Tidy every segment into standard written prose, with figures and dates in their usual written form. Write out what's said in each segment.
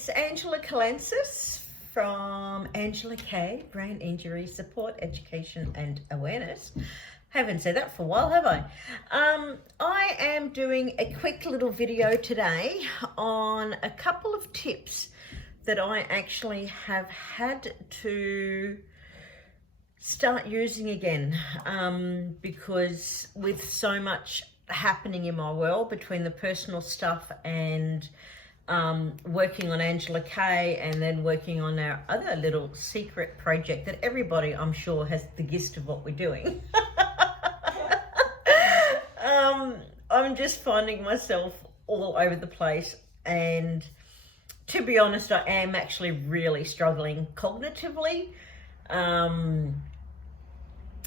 it's Angela Calansis from Angela K, Brain Injury Support, Education and Awareness. Haven't said that for a while, have I? I am doing a quick little video today on a couple of tips that I actually have had to start using again because with so much happening in my world between the personal stuff and working on Angela K and then working on our other little secret project that everybody I'm sure has the gist of what we're doing. I'm just finding myself all over the place, and to be honest, I am actually really struggling cognitively.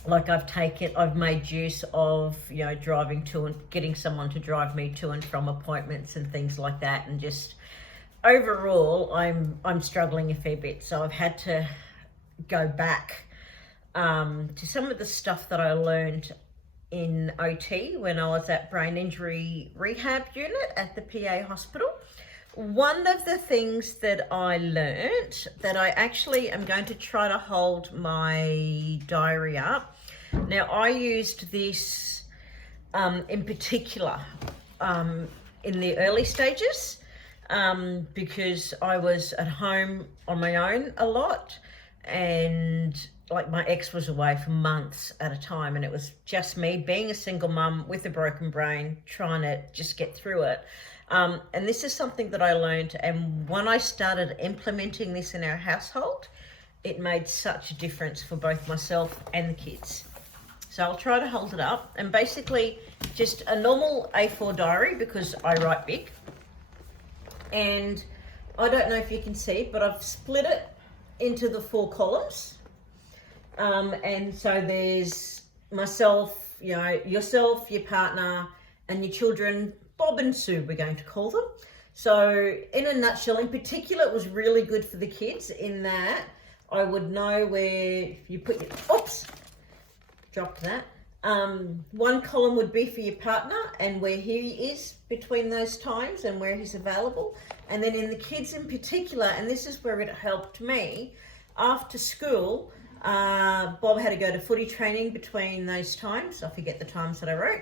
Like I've made use of, driving to and getting someone to drive me to and from appointments and things like that. And just overall, I'm struggling a fair bit. So I've had to go back to some of the stuff that I learned in OT when I was at Brain Injury Rehab Unit at the PA hospital. One of the things that I learnt that I actually am going to try to hold my diary up. Now, I used this in particular in the early stages because I was at home on my own a lot, and like my ex was away for months at a time, and it was just me being a single mum with a broken brain trying to just get through it. And this is something that I learned, and when I started implementing this in our household, it made such a difference for both myself and the kids. So I'll try to hold it up, and basically just a normal A4 diary because I write big. And I don't know if you can see, but I've split it into the 4 columns. And so there's myself, yourself, your partner, and your children, Bob and Sue, we're going to call them. So in a nutshell, in particular, it was really good for the kids in that I would know where you put your, dropped that. One column would be for your partner and where he is between those times and where he's available. And then in the kids in particular, and this is where it helped me, after school, Bob had to go to footy training between those times. I forget the times that I wrote.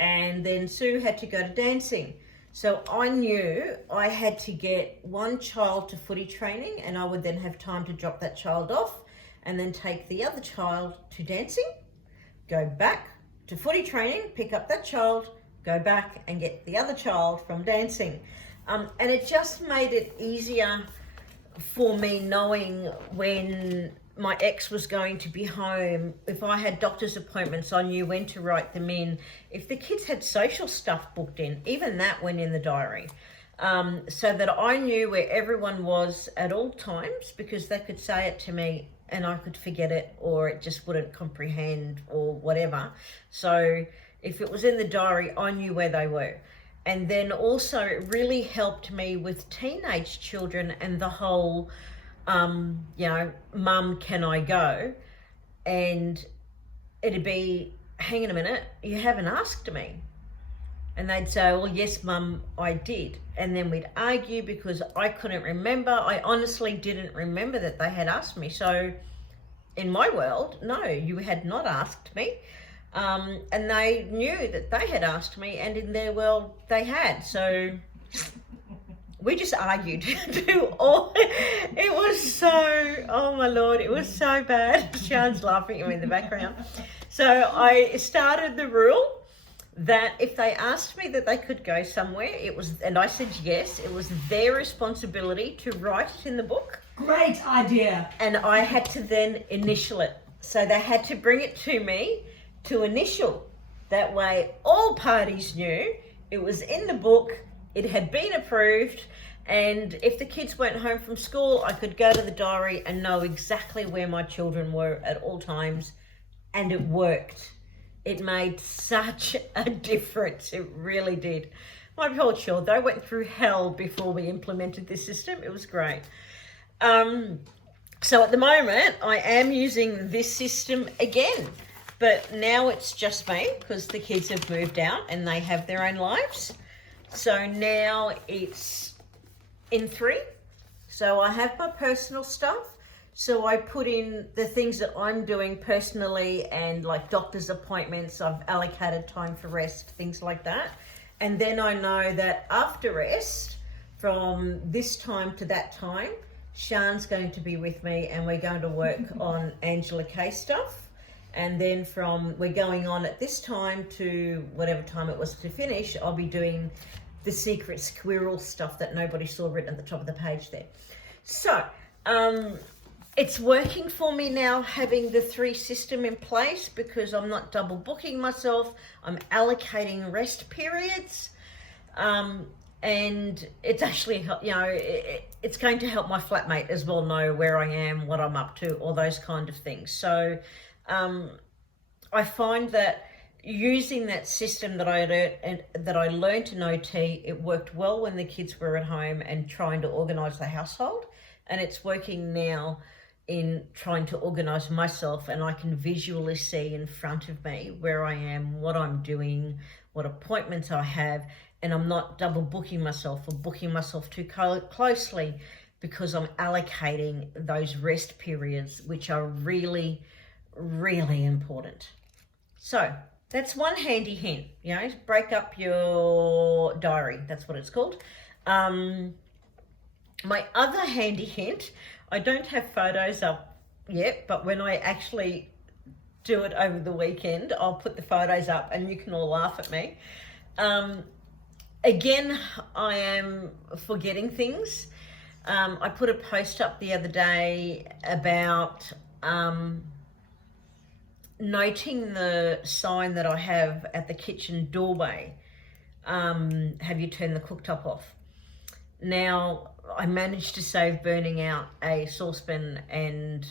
And then Sue had to go to dancing. So I knew I had to get one child to footy training, and I would then have time to drop that child off and then take the other child to dancing, go back to footy training, pick up that child, go back and get the other child from dancing. And it just made it easier for me knowing when my ex was going to be home. If I had doctor's appointments, I knew when to write them in. If the kids had social stuff booked in, even that went in the diary. So that I knew where everyone was at all times, because they could say it to me and I could forget it, or it just wouldn't comprehend or whatever. So if it was in the diary, I knew where they were. And then also it really helped me with teenage children and the whole, Mum, can I go? And it'd be, hang on a minute, you haven't asked me. And they'd say, well, yes, Mum, I did. And then we'd argue because I couldn't remember. I honestly didn't remember that they had asked me. So in my world, no, you had not asked me. And they knew that they had asked me, and in their world, they had. So we just argued it was so, oh my Lord, it was so bad. Sean's laughing at me in the background. So I started the rule that if they asked me that they could go somewhere, and I said yes, it was their responsibility to write it in the book. Great idea. And I had to then initial it. So they had to bring it to me to initial. That way all parties knew it was in the book, it had been approved, and if the kids went home from school, I could go to the diary and know exactly where my children were at all times, and it worked. It made such a difference. It really did. My poor children, they went through hell before we implemented this system. It was great. So at the moment, I am using this system again, but now it's just me because the kids have moved out and they have their own lives. So now it's in 3, So I have my personal stuff. So I put in the things that I'm doing personally, and like doctor's appointments, I've allocated time for rest, things like that. And then I know that after rest, from this time to that time, Sian's going to be with me and we're going to work on Angela K stuff. And then we're going on at this time to whatever time it was to finish, I'll be doing the secret squirrel stuff that nobody saw written at the top of the page there. So, it's working for me now, having the 3 system in place, because I'm not double booking myself. I'm allocating rest periods. And it's actually, it's going to help my flatmate as well know where I am, what I'm up to, all those kind of things. So I find that using that system that I learned in OT, it worked well when the kids were at home and trying to organise the household. And it's working now in trying to organise myself, and I can visually see in front of me where I am, what I'm doing, what appointments I have, and I'm not double booking myself or booking myself too closely, because I'm allocating those rest periods, which are really, really important. So that's one handy hint, break up your diary. That's what it's called. My other handy hint, I don't have photos up yet, but when I actually do it over the weekend, I'll put the photos up and you can all laugh at me. Again, I am forgetting things. I put a post up the other day about noting the sign that I have at the kitchen doorway. Have you turned the cooktop off? Now, I managed to save burning out a saucepan and,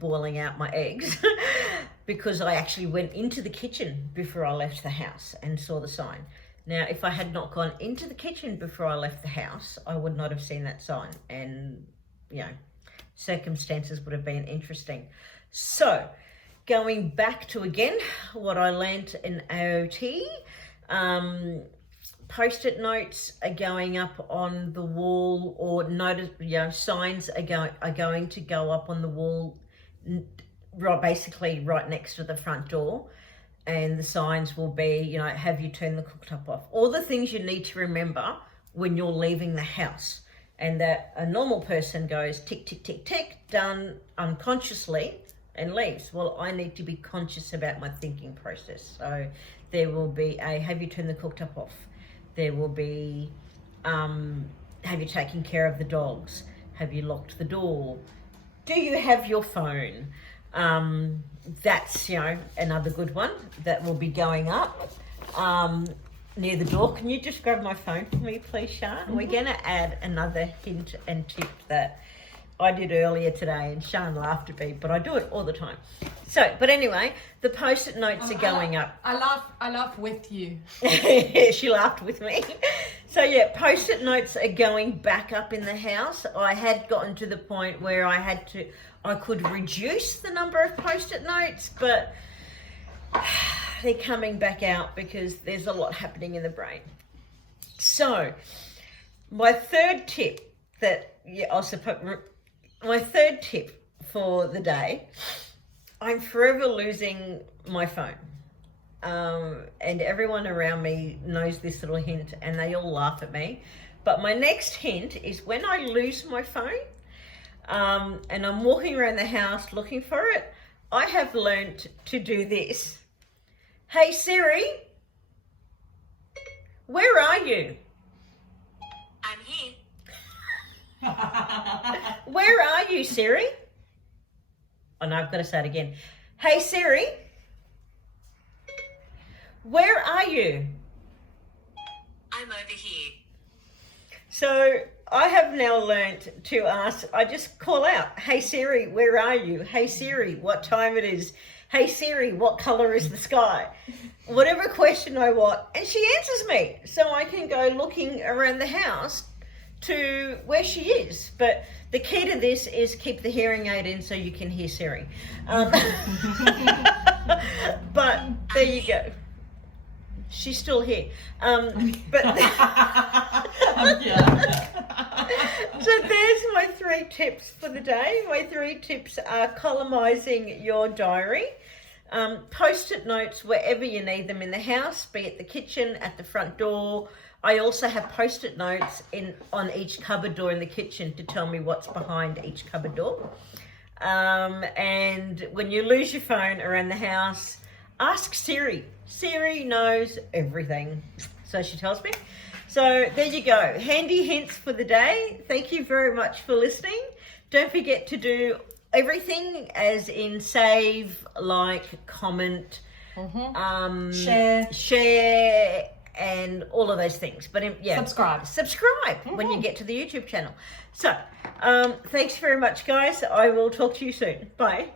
boiling out my eggs because I actually went into the kitchen before I left the house and saw the sign. Now, if I had not gone into the kitchen before I left the house, I would not have seen that sign, and, circumstances would have been interesting. So, going back to, again, what I learnt in AOT, Post-it notes are going up on the wall, or signs are going to go up on the wall, basically right next to the front door. And the signs will be, have you turned the cooktop off? All the things you need to remember when you're leaving the house. And that a normal person goes tick, tick, tick, tick, done unconsciously and leaves. Well, I need to be conscious about my thinking process. So there will be have you turned the cooktop off? There will be, have you taken care of the dogs? Have you locked the door? Do you have your phone? That's, another good one that will be going up near the door. Can you just grab my phone for me, please, Sian? Mm-hmm. We're going to add another hint and tip that I did earlier today, and Sian laughed at me, but I do it all the time. So, but anyway, the post-it notes are going up. I laugh with you. She laughed with me. So yeah, post-it notes are going back up in the house. I had gotten to the point where I could reduce the number of post-it notes, but they're coming back out because there's a lot happening in the brain. So, my third tip for the day, I'm forever losing my phone. And everyone around me knows this little hint and they all laugh at me. But my next hint is when I lose my phone, and I'm walking around the house looking for it, I have learnt to do this. Hey Siri, where are you? I'm here. Where are you, Siri? Oh no, I've got to say it again. Hey Siri, where are you? I'm over here. So I have now learnt to ask, I just call out, hey Siri, where are you? Hey Siri, what time it is? Hey Siri, what colour is the sky? Whatever question I want, and she answers me. So I can go looking around the house to where she is. But the key to this is keep the hearing aid in so you can hear Siri. But there you go. She's still here. So there's my columnising your diary. Post-it notes wherever you need them in the house, be it the kitchen, at the front door. I also have post-it notes on each cupboard door in the kitchen to tell me what's behind each cupboard door. And when you lose your phone around the house, ask Siri. Siri knows everything. So she tells me. So there you go. Handy hints for the day. Thank you very much for listening. Don't forget to do everything, as in save, like, comment, share, and all of those things. But subscribe when you get to the YouTube channel. So thanks very much, guys. I will talk to you soon. Bye.